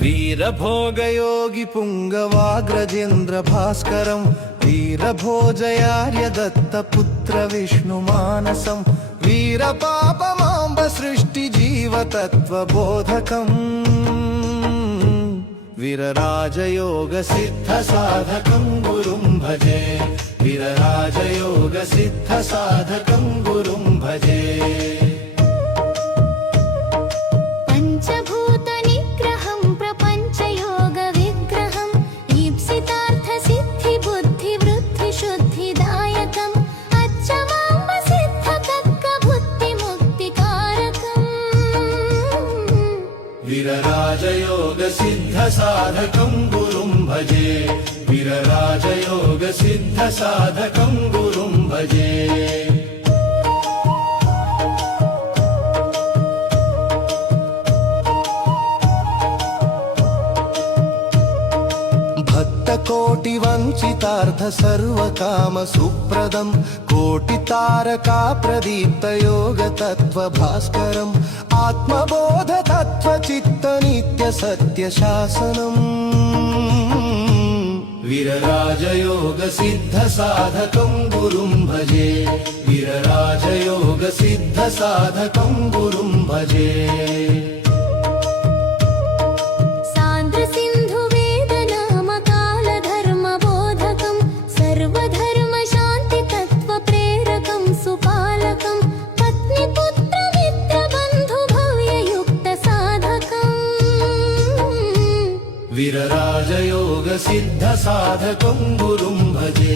वीरभोगयोगि पुङ्गवाग्रजेन्द्र भास्करं वीरभोजयार्य दत्तपुत्र विष्णुमानसं वीरपापमाम्ब सृष्टिजीवतत्त्वबोधकम् वीरराजयोगसिद्धसाधकं गुरुं भजे वीरराजयोगसिद्धसाधकं गुरुं भजे पंचभूतनिग्रहं प्रपञ्चयोगविग्रहं ईप्सितार्थसिद्धिबुद्धिवृद्धिशुद्धिदायकम् अच्चमाम्ब सिद्धतत्त्वबुद्धिमुक्तिकारकम् वीरराजयोगसिद्धसाधकं गुरुं भजे वीरराजयोगसिद्धसाधकं गुरुं भजे कोटिवञ्चितार्थ सर्वकाम सुप्रदं कोटितारका प्रदीप्त योग तत्व भास्करम् आत्मबोध तत्व चित्त नित्य सत्य शासनम् वीरराजयोग सिद्ध साधकं गुरुं भजे वीरराजयोग सिद्ध साधकं गुरुं भजे वीरराजयोग सिद्ध साधकं गुरुं भजे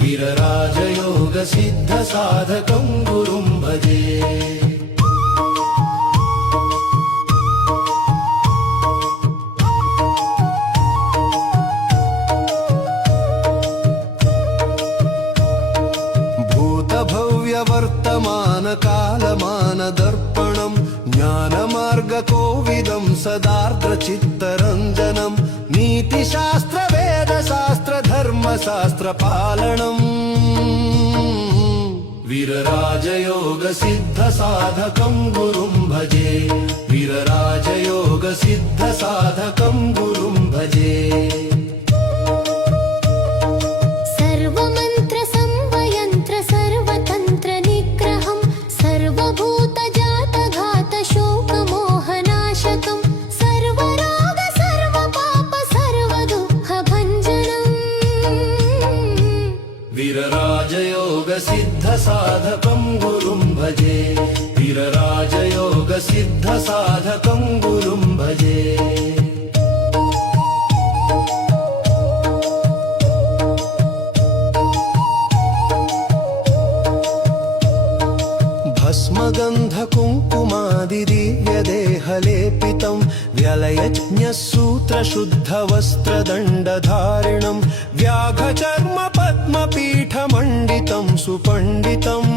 वीरराजयोग सिद्ध साधकं गुरुं भजे भूतभव्यवर्तमान कालमान दर्पणं ज्ञानमार्गकोविदं सदार्द्रचित्तरञ्जनं नीतिशास्त्र वेदशास्त्र धर्मशास्त्र पालनम् वीरराजयोग सिद्ध साधकं गुरुं भजे वीरराजयोग सिद्ध साधकं गुरुं भजे वीरराजयोग सिद्ध साधकं गुरुं भजे वीरराजयोग सिद्ध साधकं गुरुं भजे भस्मगन्धकुङ्कुमादिदिव्यदेहलेपितं व्यलयज्ञसूत्रशुद्धवस्त्रदण्डधारिणं व्याघचर्म पद्मपीठमण्डितं सुपण्डितम्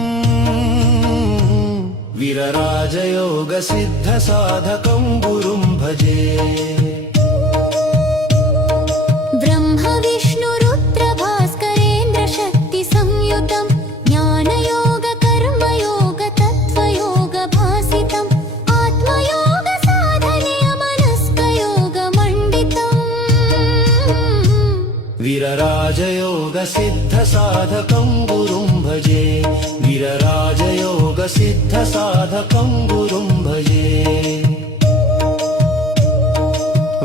वीरराजयोग सिद्ध साधकं गुरुं भजे वीरराजयोग सिद्ध साधकं गुरुं भजे वीरराजयोग सिद्ध साधकं गुरुं भजे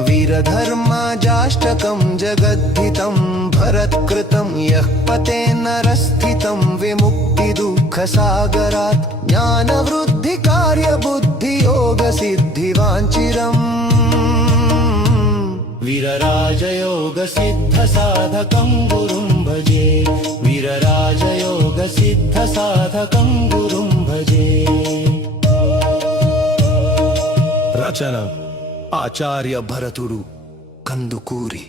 वीरधर्माजाष्टकं जगद्धितं भरत्कृतं यः पते नरस्थितं विमुक्तिदुःखसागरात् ज्ञानवृद्धिकार्यबुद्धियोगसिद्धिवाञ्छिरम् वीरराजयोग सिद्ध साधकं गुरुं भजे वीरराजयोग सिद्ध साधकं गुरुं भजे रचना आचार्य भरतुडु कंदुकूरी।